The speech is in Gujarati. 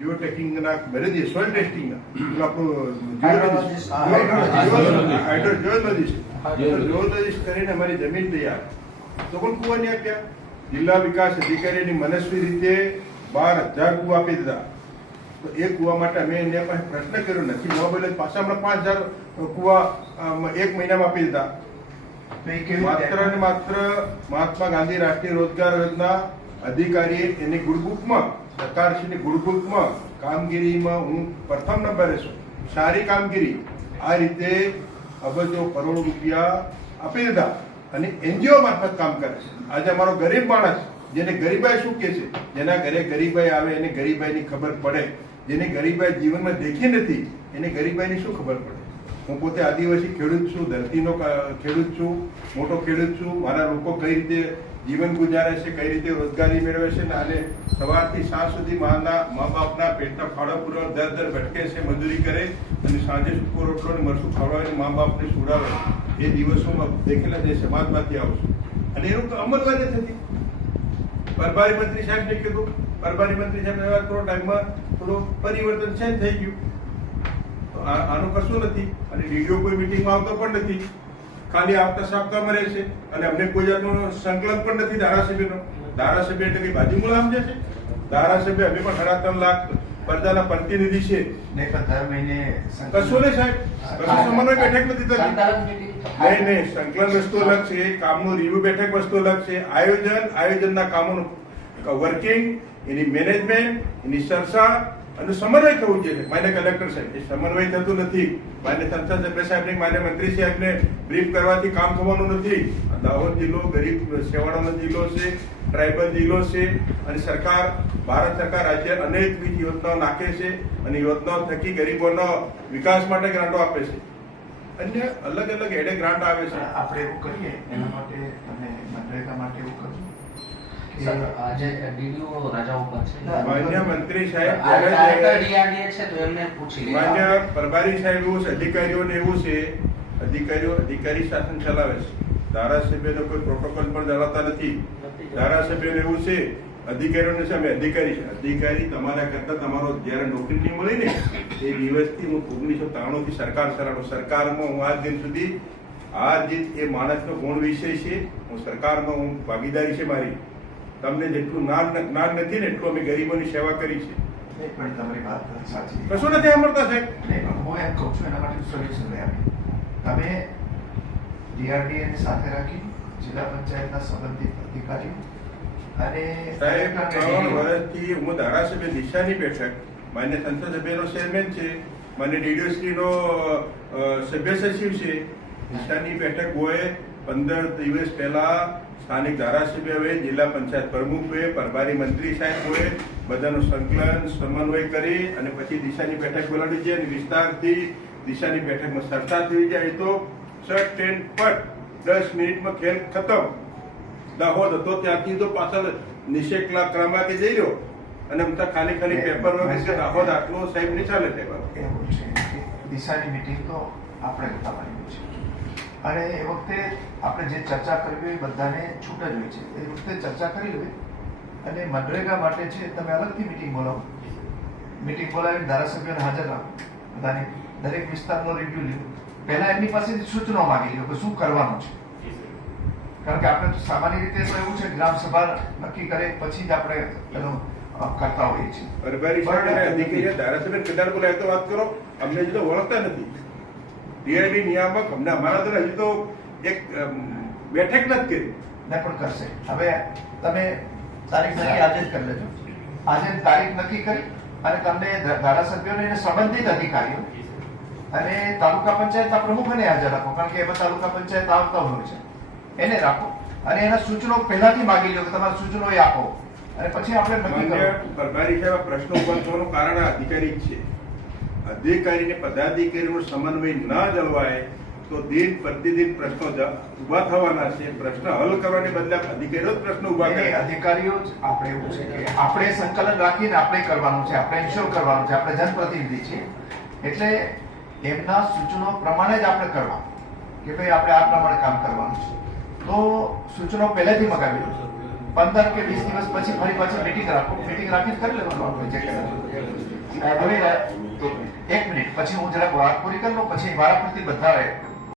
જીઓ ટેકિંગના બરેદી સોઇલ ટેસ્ટિંગના આપણું હાઇડ્રોજિયોલોજીસ્ટ કરીને અમારી જમીન તૈયાર તો પણ કુવા નહીં આપ્યા. જિલ્લા વિકાસ અધિકારીની મનસ્વી રીતે 12,000 કુવા આપી દીધા. તો એ કુવા માટે અમે એના પાસે પ્રશ્ન કર્યો નથી. મોબાઈલ પાછા હમણાં 5,000 કુવા 1 મહિનામાં આપી દીધા. માત્ર ને માત્ર મહાત્મા ગાંધી રાષ્ટ્રીય રોજગાર યોજના અધિકારીએ એની ગુડબુકમાં સરકારશ્રીની ગુડબુકમાં કામગીરીમાં હું પ્રથમ નંબરે છું. સારી કામગીરી આ રીતે અબજો કરોડો રૂપિયા આપી દીધા અને એનજીઓ મારફત કામ કરે છે. આજે અમારો ગરીબ માણસ જેને ગરીબાઈ શું કે છે, જેના ઘરે ગરીબાઈ આવે એને ગરીબાઈની ખબર પડે, જેને ગરીબાઈ જીવનમાં દેખી નથી એને ગરીબાઈની શું ખબર પડે. હું પોતે આદિવાસી ખેડૂત છું, ધરતીનો ખેડૂત છું, મોટો ખેડૂત છું. મારા લોકો કઈ રીતે જીવન ગુજારે છે, કઈ રીતે રોજગારી મેળવે છે અને સવારથી સાંજ સુધી મા બાપના પેટના ફાળો પૂરો દર ભટકે છે, મજૂરી કરે અને સાંજે સૂકો રોટલો ને મરચું ખવડાવીને મા બાપને સુડાવે. એ દિવસોમાં દેખેલા જે સમાજમાંથી આવું છું અને એનું અમલવારી થતી. પ્રભારી મંત્રી સાહેબને કીધું, પ્રભારી મંત્રી સાહેબ થોડો ટાઈમમાં થોડું પરિવર્તન ચેન્જ થઈ ગયું. આનું કશું નથી અને ડીડીઓ કોઈ મિટિંગમાં આવતો પણ નથી, ખાલી આવતા સાપ્તાહમાં રહે છે અને અમને કોઈ જાતનો સંકલન પણ નથી ધારાસભ્યનો. ધારાસભ્ય એટલે કઈ બાજુ મુલા સમજે છે? ધારાસભ્ય અમે પણ 3.5 લાખ પ્રજાના પ્રતિનિધિ છે. કશું નહીં સાહેબ, કશું સમન્વય બેઠક નથી થતી. નહીં, સંકલન વસ્તુ અલગ છે, કામનું રિવ્યુ બેઠક વસ્તુ અલગ છે. આયોજનના કામોનું વર્કિંગ, એની મેનેજમેન્ટ, એની ચર્ચા અને સમન્વય થવું જોઈએ. માન્ય કલેક્ટર સાહેબ, એ સમન્વય થતું નથી. માન્ય સંસદ સભ્ય સાહેબને, માન્ય મંત્રી સાહેબને બ્રીફ કરવાથી કામ થવાનું નથી. દાહોદ જિલ્લો ગરીબ છેવાડાનો જિલ્લો છે, ટ્રાઇબલ જિલ્લો છે અને સરકાર, ભારત સરકાર રાજ્ય અનેકવિધ યોજનાઓ નાખે છે અને યોજનાઓ થકી ગરીબોનો વિકાસ માટે ગ્રાન્ટો આપે છે. અન્ય અલગ અલગ એડે ગ્રાન્ટ આવે છે. આપણે એવું કરીએ એના માટે તમે મનરેગા માટે એવું કરજો. આજે ડીડીઓ રાજા ઉપર છે. માન્ય મંત્રી સાહેબ, ડીઆરડીએ છે તો એમને પૂછી લે. માન્ય પ્રભારી સાહેબ એવું છે, અધિકારીઓને એવું છે, અધિકારી શાસન ચલાવે છે. ધારાસભ્યનો કોઈ પ્રોટોકોલ પણ ચલાવતા નથી. ધારાસભ્યોને એવું છે, અધિકારીઓને છે અમે અધિકારી છે. અધિકારી તમારા કરતા તમારો જયારે નોકરી નહીં મળી ને એ દિવસથી હું 1993 થી સરકાર ચલાવું. સરકારમાં હું આજ દિન સુધી આ જીત એ માણસનો ગુણ વિષય છે. હું સરકારમાં હું ભાગીદારી છે મારી. તમને જેટલું જ્ઞાન નથી ને એટલું અમે ગરીબોની સેવા કરી છે. પણ તમારી વાત સાચી, કશું નથી સાંભળતા સાહેબ. હું એમ કહું છું એના માટે સોલ્યુશન લઈ આપી. તમે ડીઆરડીએ ને સાથે રાખી જિલ્લા પંચાયતના સંબંધિત અધિકારીઓ અને સાહેબ 3 વર્ષથી હું ધારાસભ્ય દિશાની બેઠક, માન્ય સંસદ સભ્યનો ચેરમેન છે, માન્ય ડીડીઓ શ્રીનો સભ્ય સચિવ છે. દિશાની બેઠક હોય 15 દિવસ પહેલા સ્થાનિક ધારાસભ્ય હોય, જિલ્લા પંચાયત પ્રમુખ હોય, પ્રભારી મંત્રી સાહેબ હોય, બધાનું સંકલન સમન્વય કરી અને પછી દિશાની બેઠક બોલાવી છે અને વિસ્તારથી દિશાની બેઠકમાં ચર્ચા થઈ જાય તો શર્ટ ટ્રેન પટ 10 મિનિટમાં ખેલ ખતમ. દાહોદ હતો ત્યાંથી તો પાછળ નિષેકલા ક્રમાંકે જઈ રહ્યો અને ખાલી પેપર વગર દાહોદ આટલું સાહેબ નહીં ચાલે. એવું છે કે દિશાની મિટિંગ તો આપણે થવાની છે અને એ વખતે આપણે જે ચર્ચા કરવી હોય બધાને છૂટ જ હોય છે. એ વખતે ચર્ચા કરી લેવી અને મનરેગા માટે છે તમે અલગથી મિટિંગ બોલાવો. મિટિંગ બોલાવીને ધારાસભ્યોને હાજર રાખો, બધાને દરેક વિસ્તારનો રિવ્યુ લ્યો. પહેલા એમની પાસેથી સૂચનો માંગી લો કે શું કરવાનું છે. કારણ કે આપણે તો સામાન્ય રીતે તો એવું છે ગ્રામ સભા નક્કી કરે પછી જ આપણે એનું કરતા હોઈએ છીએ. પ્રભારી સાહેબ ધારાસભ્ય કદાચ બોલાય તો વાત કરો, અમને હજી તો ઓળખતા નથી. ડીઆરડી નિયામક અમને અમારા દ્વારા હજી તો એક બેઠક નથી કરી. ને પણ કરશે. હવે તમે તારીખ નક્કી આજે જ કરી લેજો. આજે તારીખ નક્કી કરી અને તમને ધારાસભ્યોને એને સંબંધિત અધિકારીઓ અને તાલુકા પંચાયતના પ્રમુખને હાજર રાખો. કારણ કે એમાં તાલુકા પંચાયત આવતા હોય છે, એને રાખો અને એના સૂચનો પહેલાથી માગી લો કે તમારા સૂચનો એ આપો અને પછી આપણે નક્કી કરો. પ્રભારી સાહેબ પ્રશ્નો ઉભા થવાનું કારણ અધિકારી જ છે. અધિકારીને પદાધિકારીનો સમન્વય ના જળવાય તો દિન પ્રતિદિન પ્રશ્નો ઉભા થવાના છે. પ્રશ્ન હલ કરવાને બદલે અધિકારીઓ જ પ્રશ્ન ઉભા કરે. અધિકારીઓ જ આપણે એવું છે કે આપણે સંકલન રાખીને આપણે કરવાનું છે, આપણે ઇન્શ્યોર કરવાનું છે. આપણે જનપ્રતિનિધિ છીએ એટલે એમના સૂચનો પ્રમાણે જ આપણે કરવાનું કે ભાઈ આપણે આ પ્રમાણે કામ કરવાનું છે. તો સૂચનો પહેલેથી મગાવી લો. 15 કે 20 દિવસ પછી ફરી પાછી મીટિંગ રાખો. મીટિંગ રાખીને કરી લેવાનું આપણે જે કરવાનું. હવે એક મિનિટ પછી હું જરાક વાત પૂરી કરી લઉં પછી વારાફરતી બધા